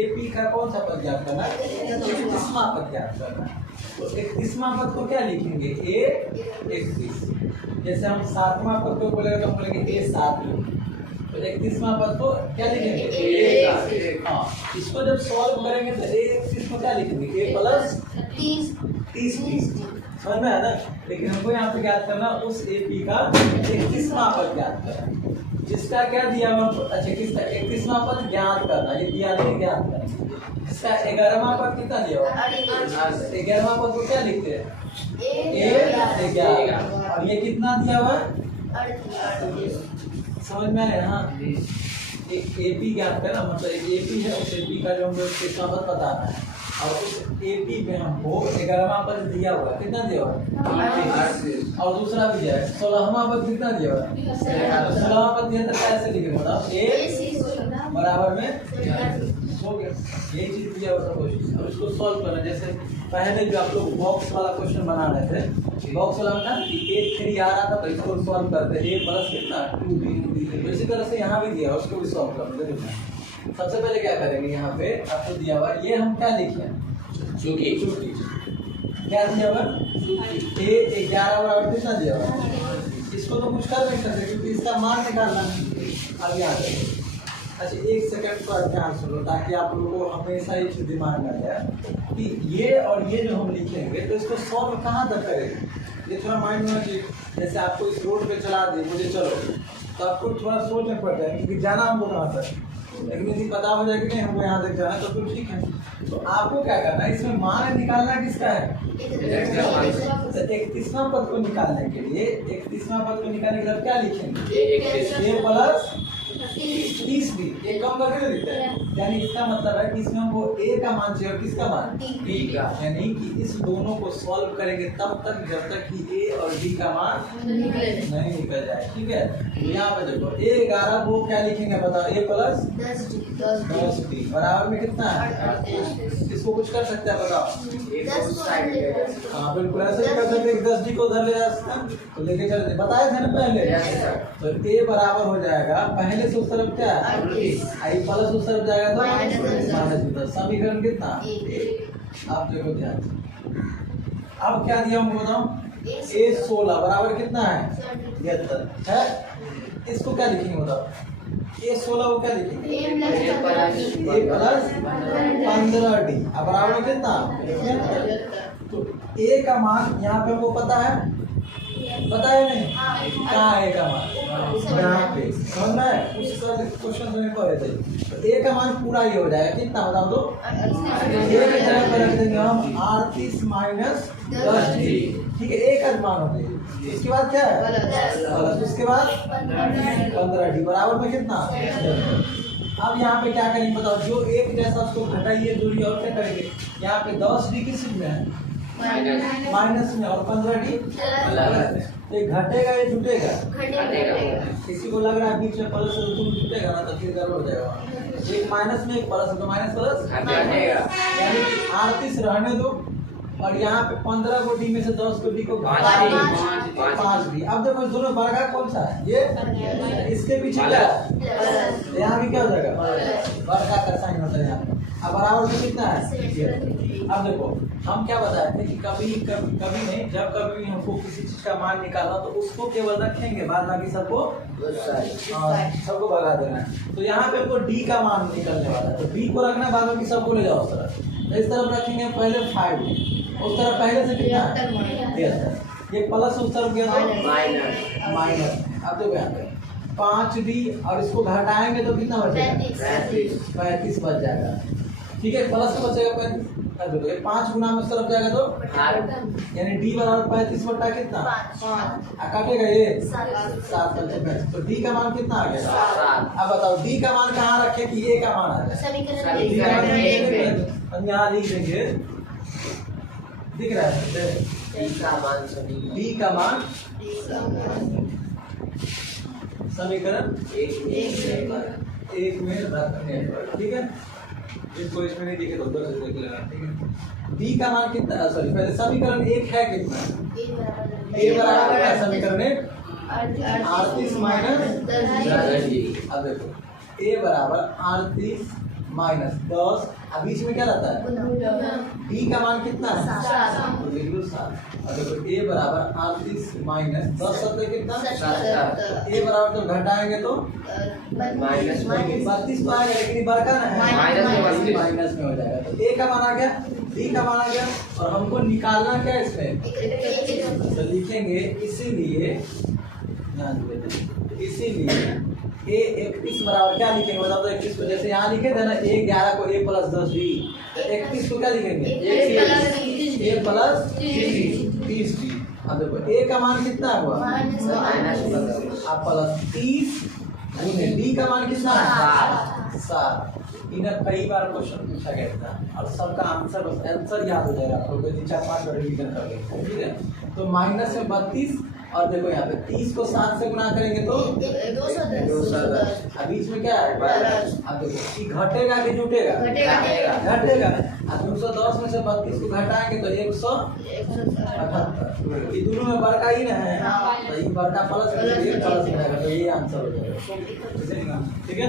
AP का कौन सा पद ज्ञात करना है? 31वां पद ज्ञात करना है। तो 31वां पद को क्या लिखेंगे? A 31। जैसे हम 7वां पद को बोलेंगे तो हम बोलेंगे A 7। तो 31वां पद को क्या लिखेंगे? हाँ, इसको जब सॉल्व करेंगे तो A 31 को क्या लिखेंगे? A plus 30। समझ में आया ना? लेकिन हमको यहाँ पे ज्ञात करना उस AP का 31वां पद ज्ञात करना, जिसका क्या दिया हुआ? अच्छा, किसका 31वां पद ज्ञात करना, ये दिया नहीं, ज्ञात करना। जिसका 11वां पद कितना दिया हुआ? 11वां पद को क्या लिखते हैं? A 11। और ये कितना दिया हुआ? समझ में आया? हाँ, एक AP ज्ञात करना, मतलब एक AP है, उस AP का जो हमको 31वां पद बताना है, और उस AP में हमको 11वां पद दिया हुआ है। कितना दिया हुआ है? और दूसरा भी है 16वां पद कितना दिया हुआ है? 16वां पद दिया, तो कैसे लिखे बताओ? A बराबर में हो गया, ये चीज दिया हुआ था क्वेश्चन। अब इसको सॉल्व करना, जैसे पहले जो आप लोग बॉक्स वाला क्वेश्चन बना रहे थे, बॉक्स वाला में था कि 8 3 आ रहा था, तो इसको सॉल्व करते हैं। A प्लस कितना 2B। इसी तरह से यहाँ भी दिया, उसको भी सॉल्व करते हैं। सबसे पहले क्या करेंगे? यहाँ पे आपको दिया हुआ, ये हम क्या लिखे हैं? चूंकि क्या दिया हुआ? A 11 बराबर कितना दिया हुआ? इसको तो कुछ कर नहीं सकते क्योंकि इसका मान निकालना है। अब यहाँ पे अच्छा, एक सेकंड का ध्यान सुनो, ताकि आप लोगों को हमेशा ये चीज दिमाग में आ जाए कि ये और ये जो हम लिखेंगे तो इसको सॉल्व कहाँ तक करेंगे, ये थोड़ा माइंड में चाहिए। जैसे आपको इस रोड पे चला दे, मुझे चलो, तो आपको थोड़ा सोचना पड़ता है क्योंकि जाना हमको कहाँ तक, लेकिन यदि पता हो जाए कि नहीं हमको यहाँ तक जाना तो फिर ठीक है। तो आपको क्या करना है, इसमें मान निकालना किसका है? 31वां पद को निकालने के लिए 31वां पद को निकालने के लिए क्या लिखेंगे? A plus 30B। एक कम करके देते हैं, यानी इसका मतलब है कि इसमें हमको A का मान चाहिए और किसका मान? D का। यानी कि इस दोनों को सॉल्व करेंगे तब तक जब तक कि A और D का मान नहीं निकल जाए। ठीक है, तो यहाँ पे देखो A 11 को क्या लिखेंगे बताओ? A प्लस 10D बराबर में कितना है? इसको कुछ कर सकते हैं बताओ? हाँ बिल्कुल, ऐसे ही कर सकते हैं। 10D को उधर ले जा सकते हैं, तो लेके चलते बताए थे ना पहले। तो A बराबर हो जाएगा, पहले से उस तरफ क्या है? I प्लस उस तरफ जाएगा तो माइनस। समीकरण कितना? आप देखो ध्यान से, अब क्या दिया हमको बताओ? A 16 बराबर कितना है? 73 है। इसको क्या लिखेंगे बताओ? A 16 को क्या लिखेंगे? A प्लस 15D बराबर में कितना? तो A का मान यहाँ पे हमको पता है, पता है नहीं? कहाँ है A का मान? यहाँ पे। समझ में है? उस क्वेश्चन में पढ़े थे। तो A का मान पूरा ही हो जाएगा, कितना बताओ तो? A की जगह पर रख देंगे हम 38 माइनस 10D। ठीक है, A का मान हो जाएगा। इसके बाद क्या है? प्लस, उसके बाद 15D बराबर में कितना? अब यहाँ पे क्या करेंगे बताओ? जो एक जैसा उसको घटाइए दूरी, और क्या करेंगे? यहाँ पे 10D किस में है? माइनस में, और 15D प्लस में। तो ये घटेगा ये जुटेगा? किसी को लग रहा है बीच में प्लस से तुम जुटेगा ना, तो फिर गड़बड़ हो जाएगा। एक माइनस में एक प्लस है तो माइनस प्लस यानी 38 रहने दो, और यहाँ पे 15 को D में से 10 को D को 5D। अब देखो दोनों वर्गा कौन सा है? ये इसके पीछे क्या है? यहाँ भी क्या हो जाएगा? वर्गा का साइन होता है यहाँ पे। अब बराबर में कितना है? अब देखो हम क्या बताए थे कि कभी नहीं, जब कभी हमको किसी चीज का मान निकालना तो उसको केवल रखेंगे, बाद बाकी सबको भगा देना है। तो यहाँ पे हमको D का मान निकलने वाला है, तो D को रखना, बाद बाकी सबको ले जाओ उस तरफ। तो इस तरफ रखेंगे पहले 5, उस तरफ पहले से कितना? 73। ये प्लस उस तरफ गया तो माइनस। अब देखो यहाँ पे 5D, और इसको घटाएंगे तो कितना बचेगा? 35 बच जाएगा। ठीक है, प्लस में बचेगा 35। 5 गुना में उस तरफ जाएगा तो यानी D बराबर 35 बटा कितना? 5। काटेगा ये 7। तो D का मान कितना आ गया? 7। अब बताओ D का मान कहाँ रखे कि A का मान आ जाए? हम यहाँ लिख देंगे, दिख रहा है D का मान समीकरण 1 में रखने पर। ठीक है, इसको इसमें नहीं दिखे तो उधर से देख लेना। ठीक है, D का मान कितना? सॉरी, पहले समीकरण 1 है कितना? A बराबर है समीकरण 1 38 माइनस 10D। अब देखो A बराबर 38 माइनस 10, अब बीच में क्या रहता है b का मान कितना है 7। तो लिख लो 7। अब देखो a बराबर 38 माइनस 10 सत्तर कितना a बराबर तो घटाएंगे तो माइनस 32 तो आएगा, लेकिन ये बड़का ना है माइनस में हो जाएगा। तो a का मान आ गया, b का मान आ गया, और हमको निकालना क्या है इसमें तो लिखेंगे इसीलिए a 31 बराबर क्या लिखेंगे बताओ तो 31 को जैसे यहाँ लिखे थे ना a 11 को a प्लस 10 b, तो 31 को क्या लिखेंगे a प्लस 30 b। अब देखो a का मान कितना हुआ अब प्लस 30 गुने b का मान कितना है 7। इन्हें कई बार क्वेश्चन पूछा गया था और सबका आंसर याद हो जाएगा आपको, 4-5 बार रिवीजन कर लेंगे, ठीक है। तो माइनस में 32 और देखो यहाँ पे 30 को 7 से गुना करेंगे तो 210। अब बीच में क्या है 12। अब देखो ये घटेगा कि जुटेगा घटेगा। अब 210 में से 32 को घटाएंगे तो 178। ये दोनों में बड़का ही ना है तो ये बड़का प्लस हो जाएगा, तो ये आंसर हो जाएगा, ठीक है।